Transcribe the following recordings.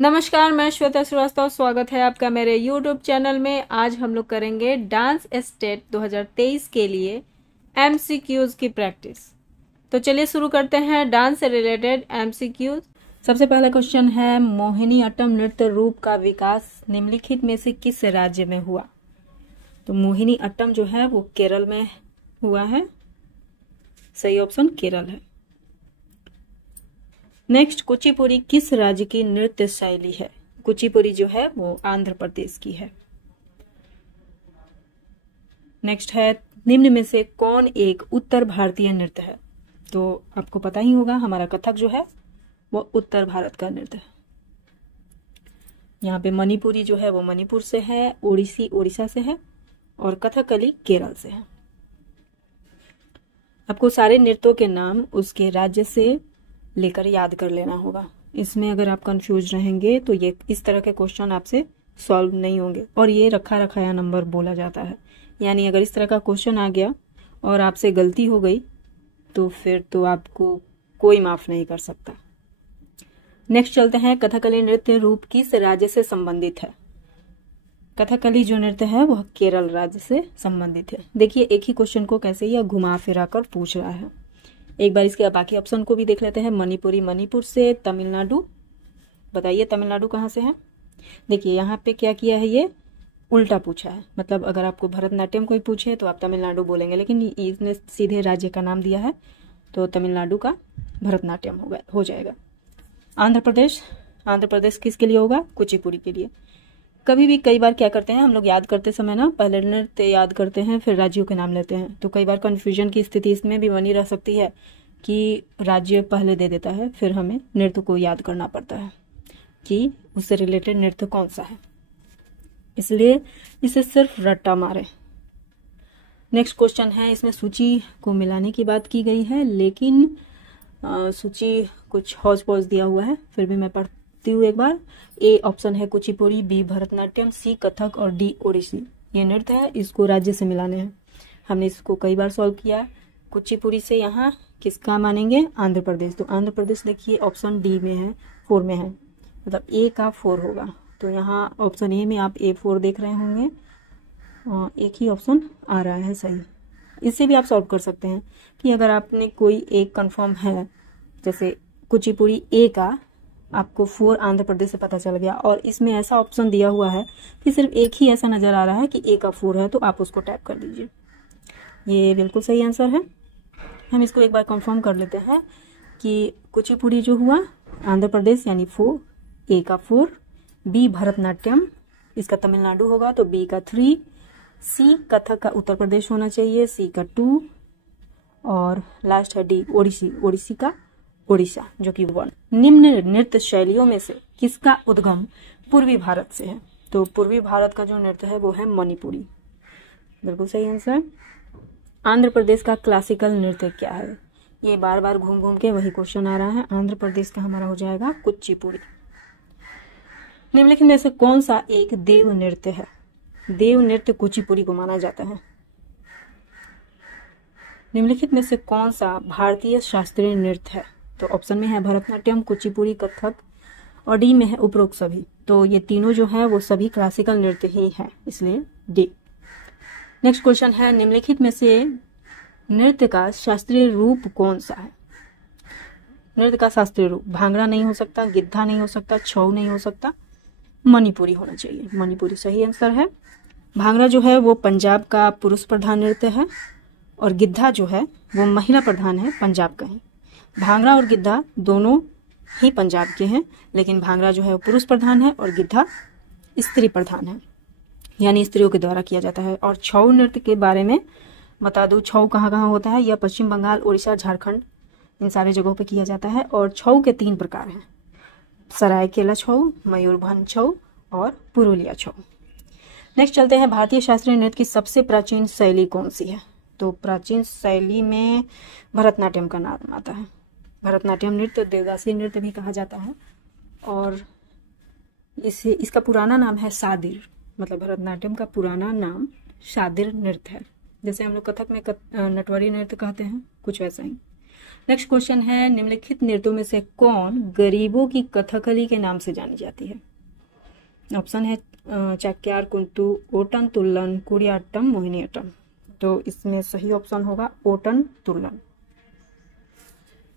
नमस्कार, मैं श्वेता श्रीवास्तव। स्वागत है आपका मेरे YouTube चैनल में। आज हम लोग करेंगे डांस स्टेट 2023 के लिए MCQs की प्रैक्टिस। तो चलिए शुरू करते हैं डांस से रिलेटेड MCQs। सबसे पहला क्वेश्चन है, मोहिनीअट्टम नृत्य रूप का विकास निम्नलिखित में से किस राज्य में हुआ? तो मोहिनीअट्टम जो है वो केरल में हुआ है। सही ऑप्शन केरल है। नेक्स्ट, कुचिपुड़ी किस राज्य की नृत्य शैली है? कुचिपुड़ी जो है वो आंध्र प्रदेश की है। नेक्स्ट है, निम्न में से कौन एक उत्तर भारतीय नृत्य है? तो आपको पता ही होगा, हमारा कथक जो है वो उत्तर भारत का नृत्य है। यहाँ पे मणिपुरी जो है वो मणिपुर से है, ओडिसी ओडिशा से है और कथकली केरल से है। आपको सारे नृत्यों के नाम उसके राज्य से लेकर याद कर लेना होगा। इसमें अगर आप कंफ्यूज रहेंगे तो ये इस तरह के क्वेश्चन आपसे सॉल्व नहीं होंगे और ये रखा रखाया नंबर बोला जाता है। यानी अगर इस तरह का क्वेश्चन आ गया और आपसे गलती हो गई तो फिर तो आपको कोई माफ नहीं कर सकता। नेक्स्ट चलते हैं, कथकली नृत्य रूप किस राज्य से संबंधित है? कथकली जो नृत्य है वह केरल राज्य से संबंधित है। देखिए एक ही क्वेश्चन को कैसे यह घुमा फिरा कर पूछ रहा है। एक बार इसके बाकी ऑप्शन को भी देख लेते हैं। मणिपुरी मणिपुर से, तमिलनाडु, बताइए तमिलनाडु कहाँ से है? देखिए यहाँ पे क्या किया है, ये उल्टा पूछा है। मतलब अगर आपको भरतनाट्यम कोई पूछे तो आप तमिलनाडु बोलेंगे, लेकिन इसने सीधे राज्य का नाम दिया है तो तमिलनाडु का भरतनाट्यम हो जाएगा। आंध्र प्रदेश, आंध्र प्रदेश किसके लिए होगा? कुचिपुड़ी के लिए। कभी भी कई बार क्या करते हैं हम लोग, याद करते समय ना पहले नृत्य याद करते हैं फिर राज्यों के नाम लेते हैं, तो कई बार कंफ्यूजन की स्थिति इसमें भी बनी रह सकती है कि राज्य पहले दे देता है, फिर हमें नृत्य को याद करना पड़ता है कि उससे रिलेटेड नृत्य कौन सा है, इसलिए इसे सिर्फ रट्टा मारे। नेक्स्ट क्वेश्चन है, इसमें सूची को मिलाने की बात की गई है, लेकिन सूची कुछ हौज पौज दिया हुआ है, फिर भी मैं पढ़ती हूँ एक बार। ए ऑप्शन है कुचिपुड़ी, बी भरतनाट्यम, सी कथक और डी ओडिसी। ये नृत्य है, इसको राज्य से मिलाने हैं। हमने इसको कई बार सॉल्व किया। कुचिपुड़ी से यहाँ किसका मानेंगे? आंध्र प्रदेश। तो आंध्र प्रदेश देखिए ऑप्शन डी में है, 4 में है, मतलब ए का 4 होगा। तो यहाँ ऑप्शन ए में आप A4 देख रहे होंगे, एक ही ऑप्शन आ रहा है सही। इससे भी आप सॉल्व कर सकते हैं कि अगर आपने कोई एक कंफर्म है, जैसे कुचिपुड़ी ए का आपको 4 आंध्र प्रदेश से पता चल गया और इसमें ऐसा ऑप्शन दिया हुआ है कि सिर्फ एक ही ऐसा नजर आ रहा है कि ए का 4 है, तो आप उसको टैप कर दीजिए। ये बिल्कुल सही आंसर है। हम इसको एक बार कंफर्म कर लेते हैं कि कुचिपुड़ी जो हुआ आंध्र प्रदेश यानी 4, ए का 4, बी भरतनाट्यम इसका तमिलनाडु होगा तो बी का 3, सी कथक का उत्तर प्रदेश होना चाहिए, सी का 2 और लास्ट है डी ओडिसी, ओडिसी का ओडिशा जो कि 1। निम्न नृत्य शैलियों में से किसका उद्गम पूर्वी भारत से है? तो पूर्वी भारत का जो नृत्य है वो है मणिपुरी, बिल्कुल सही आंसर। आंध्र प्रदेश का क्लासिकल नृत्य क्या है? ये बार बार घूम घूम के वही क्वेश्चन आ रहा है। आंध्र प्रदेश का हमारा हो जाएगा कुचिपुड़ी। निम्नलिखित में से कौन सा एक देव नृत्य है? देव नृत्य कुचिपुड़ी को माना जाता है। निम्नलिखित में से कौन सा भारतीय शास्त्रीय नृत्य है? तो ऑप्शन में है भरतनाट्यम, कुचिपुड़ी, कथक और डी में है उपरोक्त सभी। तो ये तीनों जो है वो सभी क्लासिकल नृत्य ही है, इसलिए डी। नेक्स्ट क्वेश्चन है, निम्नलिखित में से नृत्य का शास्त्रीय रूप कौन सा है? नृत्य का शास्त्रीय रूप भांगड़ा नहीं हो सकता, गिद्धा नहीं हो सकता, छऊ नहीं हो सकता, मणिपुरी होना चाहिए। मणिपुरी सही आंसर है। भांगड़ा जो है वो पंजाब का पुरुष प्रधान नृत्य है और गिद्धा जो है वो महिला प्रधान है, पंजाब का है। भांगड़ा और गिद्धा दोनों ही पंजाब के हैं, लेकिन भांगड़ा जो है वो पुरुष प्रधान है और गिद्धा स्त्री प्रधान है, यानी स्त्रियों के द्वारा किया जाता है। और छऊ नृत्य के बारे में बता दूं, छऊ कहाँ कहाँ होता है? यह पश्चिम बंगाल, उड़ीसा, झारखंड इन सारे जगहों पे किया जाता है। और छऊ के 3 प्रकार हैं, सरायकेला छऊ, मयूरभंज छऊ और पुरुलिया छऊ। नेक्स्ट चलते हैं, भारतीय शास्त्रीय नृत्य की सबसे प्राचीन शैली कौन सी है? तो प्राचीन शैली में भरतनाट्यम का नाम आता है। भरतनाट्यम नृत्य देवदासी नृत्य भी कहा जाता है और इसका पुराना नाम है शादिर। मतलब भरतनाट्यम का पुराना नाम शादिर नृत्य है। जैसे हम लोग कथक में नटवरी नृत्य कहते हैं, कुछ वैसा ही। नेक्स्ट क्वेश्चन है, निम्नलिखित नृत्यों में से कौन गरीबों की कथकली के नाम से जानी जाती है? ऑप्शन है चाक्यार कुंतु, ओटन तुल्लन, कुडियाट्टम, मोहिनीअट्टम। तो इसमें सही ऑप्शन होगा ओटन तुल्लन,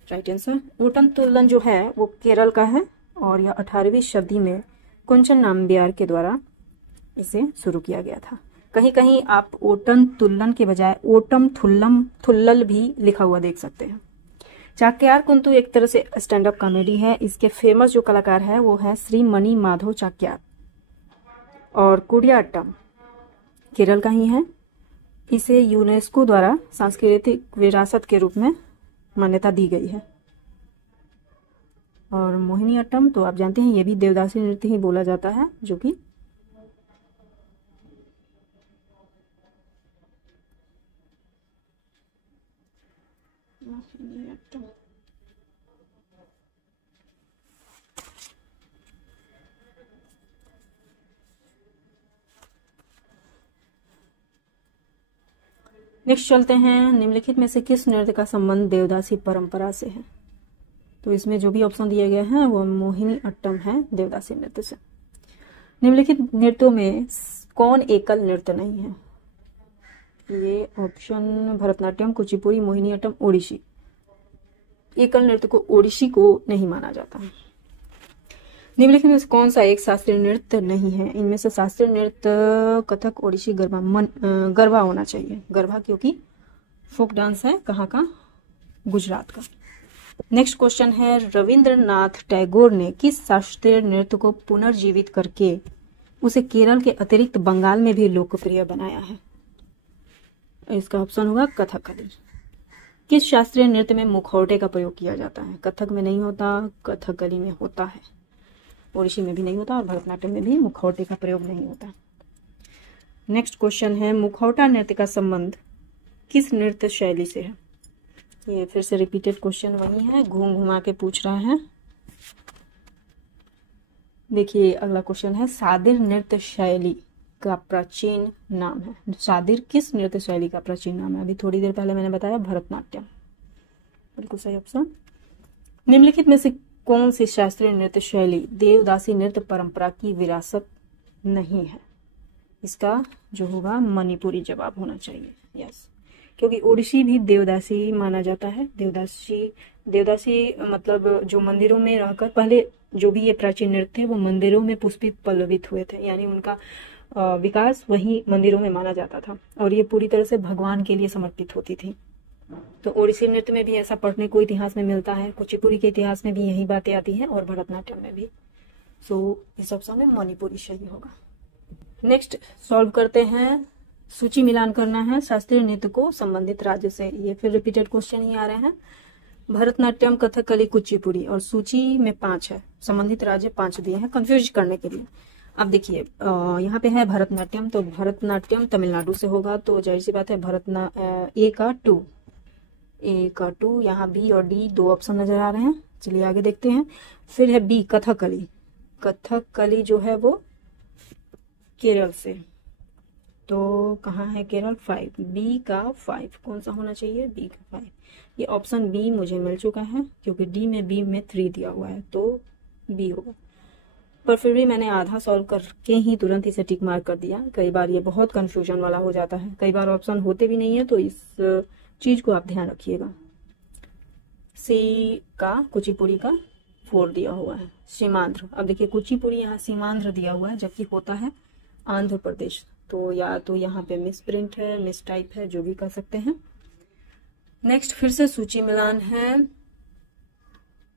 राइट आंसर। ओटन तुल्लन जो है वो केरल का है और यह 18वीं शताब्दी में कुंचन नाम्बियार के द्वारा इसे शुरू किया गया था। कहीं कहीं आप ओटन तुल्लन के बजाय ओटम थुल्लम थुल्लल भी लिखा हुआ देख सकते हैं। चाक्यार कुंतु एक तरह से स्टैंड अप कॉमेडी है। इसके फेमस जो कलाकार है वो है श्री मणि माधव चाक्यार। और कुडियाट्टम केरल का ही है। इसे यूनेस्को द्वारा सांस्कृतिक विरासत के रूप में मान्यता दी गई है। और मोहिनीअट्टम तो आप जानते हैं ये भी देवदासी नृत्य ही बोला जाता है, जो कि नेक्स्ट चलते हैं, निम्नलिखित में से किस नृत्य का संबंध देवदासी परंपरा से है? तो इसमें जो भी ऑप्शन दिए गए हैं वो मोहिनीअट्टम है देवदासी नृत्य से। निम्नलिखित नृत्यों में कौन एकल नृत्य नहीं है? ये ऑप्शन भरतनाट्यम, कुचिपुड़ी, मोहिनीअट्टम, ओडिसी। एकल नृत्य को ओडिसी को नहीं माना जाता। निम्नलिखित में से कौन सा एक शास्त्रीय नृत्य नहीं है? इनमें से शास्त्रीय नृत्य कथक, ओडिसी, गरबा। गरबा होना चाहिए, गरबा, क्योंकि फोक डांस है कहाँ का? गुजरात का। नेक्स्ट क्वेश्चन है, रविंद्रनाथ टैगोर ने किस शास्त्रीय नृत्य को पुनर्जीवित करके उसे केरल के अतिरिक्त बंगाल में भी लोकप्रिय बनाया है? इसका ऑप्शन होगा कथकली। किस शास्त्रीय नृत्य में मुखौटे का प्रयोग किया जाता है? कथक में नहीं होता, कथकली में होता है, ओडिसी में भी नहीं होता और भरतनाट्यम में भी मुखौटे का प्रयोग नहीं होता। नेक्स्ट क्वेश्चन है, मुखौटा नृत्य का संबंध किस नृत्य शैली से है? ये फिर से रिपीटेड क्वेश्चन वही है, घूम घुमा के पूछ रहा है। देखिए अगला क्वेश्चन है, सादिर नृत्य शैली का प्राचीन नाम है। सादिर किस नृत्य शैली का प्राचीन नाम है? अभी थोड़ी देर पहले मैंने बताया भरतनाट्यम, बिल्कुल सही ऑप्शन। निम्नलिखित में से कौन सी शास्त्रीय नृत्य शैली देवदासी नृत्य परंपरा की विरासत नहीं है? इसका जो होगा मणिपुरी जवाब होना चाहिए, यस, क्योंकि ओडिसी भी देवदासी माना जाता है। देवदासी मतलब जो मंदिरों में रहकर, पहले जो भी ये प्राचीन नृत्य थे वो मंदिरों में पुष्पित पल्लवित हुए थे, यानी उनका विकास वही मंदिरों में माना जाता था और ये पूरी तरह से भगवान के लिए समर्पित होती थी। तो ओडिसी नृत्य में भी ऐसा पढ़ने को इतिहास में मिलता है, कुचिपुड़ी के इतिहास में भी यही बातें आती हैं और भरतनाट्यम में भी। सो इस ऑप्शन में मणिपुरी शैली होगा। नेक्स्ट सॉल्व करते हैं, सूची मिलान करना है शास्त्रीय नृत्य को संबंधित राज्य से। ये फिर रिपीटेड क्वेश्चन ही आ रहे हैं। भरतनाट्यम, कथकली, कुचिपुड़ी और सूची में 5 है, संबंधित राज्य 5 दिए हैं कंफ्यूज करने के लिए। अब देखिए यहाँ पे है भरतनाट्यम, तो भरतनाट्यम तमिलनाडु से होगा, तो जाहिर सी बात है ए का 2, यहाँ बी और डी 2 ऑप्शन नजर आ रहे हैं। चलिए आगे देखते हैं। फिर है बी कथकली। कथकली जो है वो केरल से, तो कहाँ है केरल? 5, बी का 5 कौन सा होना चाहिए? बी का 5। ये ऑप्शन बी मुझे मिल चुका है क्योंकि डी में 3 दिया हुआ है, तो बी होगा। पर फिर भी मैंने आधा सॉल्व करके ही तुरंत इसे टिक मार्क कर दिया। कई बार ये बहुत कंफ्यूजन वाला हो जाता है, कई बार ऑप्शन होते भी नहीं है, तो इस चीज को आप ध्यान रखिएगा। सी का कुचिपुड़ी का 4 दिया हुआ है। सीमांध्र, अब देखिए कुचिपुड़ी यहाँ सीमांध्र दिया हुआ है जबकि होता है आंध्र प्रदेश, तो या तो यहाँ पे मिस प्रिंट है, मिस टाइप है, जो भी कर सकते हैं। नेक्स्ट फिर से सूची मिलान है,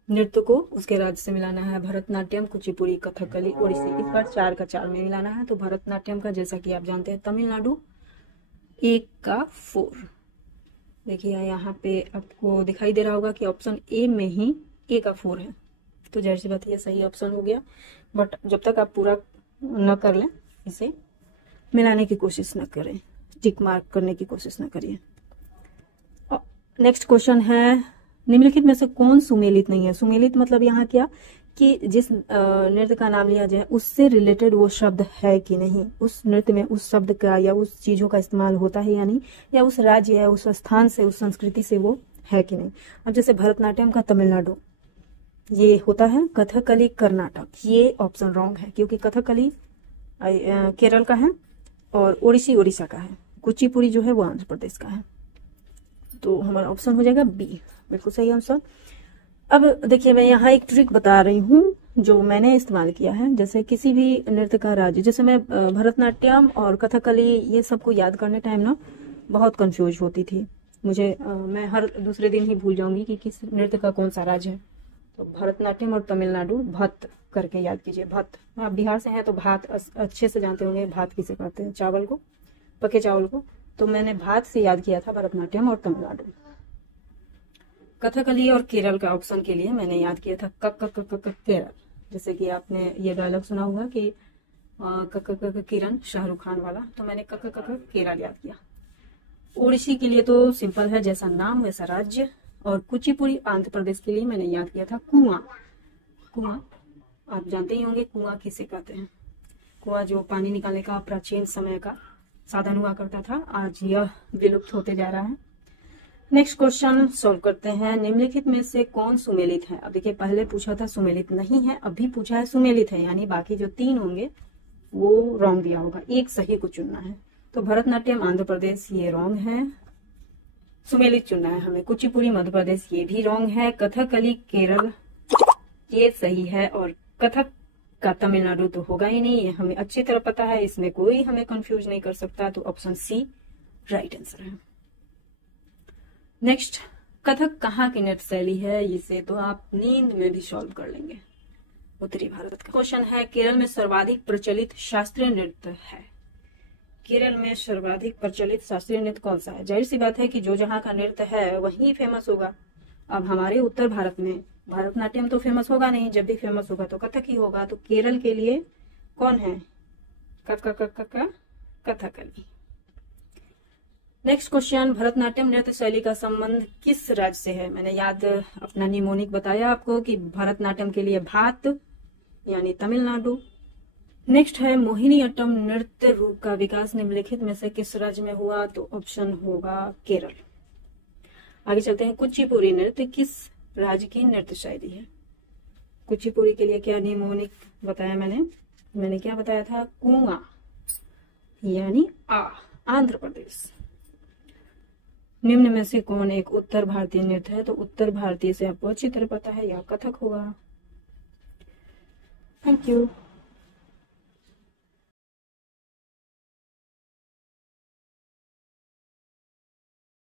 नृत्य को उसके राज्य से मिलाना है। भरतनाट्यम, कुचिपुड़ी, कथकली, ओडिसी, इस बार 4 का 4 में मिलाना है। तो भरतनाट्यम का जैसा कि आप जानते हैं तमिलनाडु, 1 का 4। देखिए यहाँ पे आपको दिखाई दे रहा होगा कि ऑप्शन ए में ही ए का 4 है, तो जाहिर सी बात है ये सही ऑप्शन हो गया। बट जब तक आप पूरा न कर लें, इसे मिलाने की कोशिश न करें, टिक मार्क करने की कोशिश न करिए। नेक्स्ट क्वेश्चन है, निम्नलिखित में से कौन सुमेलित नहीं है? सुमेलित मतलब यहाँ क्या कि जिस नृत्य का नाम लिया जाए उससे रिलेटेड वो शब्द है कि नहीं, उस नृत्य में उस शब्द का या उस चीजों का इस्तेमाल होता है या नहीं, या उस राज्य या उस स्थान से, उस संस्कृति से वो है कि नहीं। अब जैसे भरतनाट्यम का तमिलनाडु ये होता है, कथकली कर्नाटक, ये ऑप्शन रॉन्ग है क्योंकि कथकली केरल का है और ओडिसी उड़ीसा का है, कुचिपुड़ी जो है वो आंध्र प्रदेश का है। तो हमारा ऑप्शन हो जाएगा बी, बिल्कुल सही आंसर। अब देखिए मैं यहाँ एक ट्रिक बता रही हूँ जो मैंने इस्तेमाल किया है। जैसे किसी भी नृत्य का राज्य, जैसे मैं भरतनाट्यम और कथकली ये सबको याद करने टाइम ना बहुत कंफ्यूज होती थी मुझे। मैं हर दूसरे दिन ही भूल जाऊंगी कि किस नृत्य का कौन सा राज्य है। तो भरतनाट्यम और तमिलनाडु भत करके याद कीजिए। भत, आप बिहार से हैं तो भात अच्छे से जानते होंगे, भात किसे कहते हैं, चावल को, पके चावल को। तो मैंने भात से याद किया था भरतनाट्यम और तमिलनाडु। कथकली और केरल का ऑप्शन के लिए मैंने याद किया था केरल। जैसे कि आपने ये डायलॉग सुना होगा कि किरण, शाहरुख खान वाला, तो मैंने केरल याद किया। ओडिसी के लिए तो सिंपल है, जैसा नाम वैसा राज्य। और कुचिपुड़ी आंध्र प्रदेश के लिए मैंने याद किया था कुआं। कुआं आप जानते ही होंगे, कुआं किसे कहते हैं। कुआं जो पानी निकालने का प्राचीन समय का साधन हुआ करता था, आज यह विलुप्त होते जा रहा है। नेक्स्ट क्वेश्चन सॉल्व करते हैं। निम्नलिखित में से कौन सुमेलित है। अब देखिए पहले पूछा था सुमेलित नहीं है, अभी पूछा है सुमेलित है, यानी बाकी जो 3 होंगे वो रॉन्ग दिया होगा, एक सही को चुनना है। तो भरतनाट्यम आंध्र प्रदेश ये रॉन्ग है, सुमेलित चुनना है हमें। कुचिपुड़ी मध्य प्रदेश ये भी रॉन्ग है। कथकली केरल ये सही है, और कथक का तमिलनाडु तो होगा ही नहीं, ये हमें अच्छी तरह पता है, इसमें कोई हमें कंफ्यूज नहीं कर सकता। तो ऑप्शन सी राइट आंसर है। नेक्स्ट, कथक कहाँ की नृत्य शैली है, इसे तो आप नींद में भी सॉल्व कर लेंगे। उत्तरी भारत का क्वेश्चन है। केरल में सर्वाधिक प्रचलित शास्त्रीय नृत्य है। केरल में सर्वाधिक प्रचलित शास्त्रीय नृत्य कौन सा है। जाहिर सी बात है कि जो जहाँ का नृत्य है वही फेमस होगा। अब हमारे उत्तर भारत में भरतनाट्यम तो फेमस होगा नहीं, जब भी फेमस होगा तो कथक ही होगा। तो केरल के लिए कौन है, कथकली। नेक्स्ट क्वेश्चन, भरतनाट्यम नृत्य शैली का संबंध किस राज्य से है। मैंने याद अपना निमोनिक बताया आपको कि भरतनाट्यम के लिए भात यानी तमिलनाडु। नेक्स्ट है, मोहिनीअट्टम नृत्य रूप का विकास निम्नलिखित में से किस राज्य में हुआ। तो ऑप्शन होगा केरल। आगे चलते हैं, कुचिपुड़ी नृत्य किस राज्य की नृत्य शैली है। कुचिपुड़ी के लिए क्या निमोनिक बताया मैंने क्या बताया था, कुआं यानी आंध्र प्रदेश। निम्न में से कौन एक उत्तर भारतीय नृत्य है। तो उत्तर भारतीय से आपको अच्छी तरह पता है, या कथक होगा। Thank you.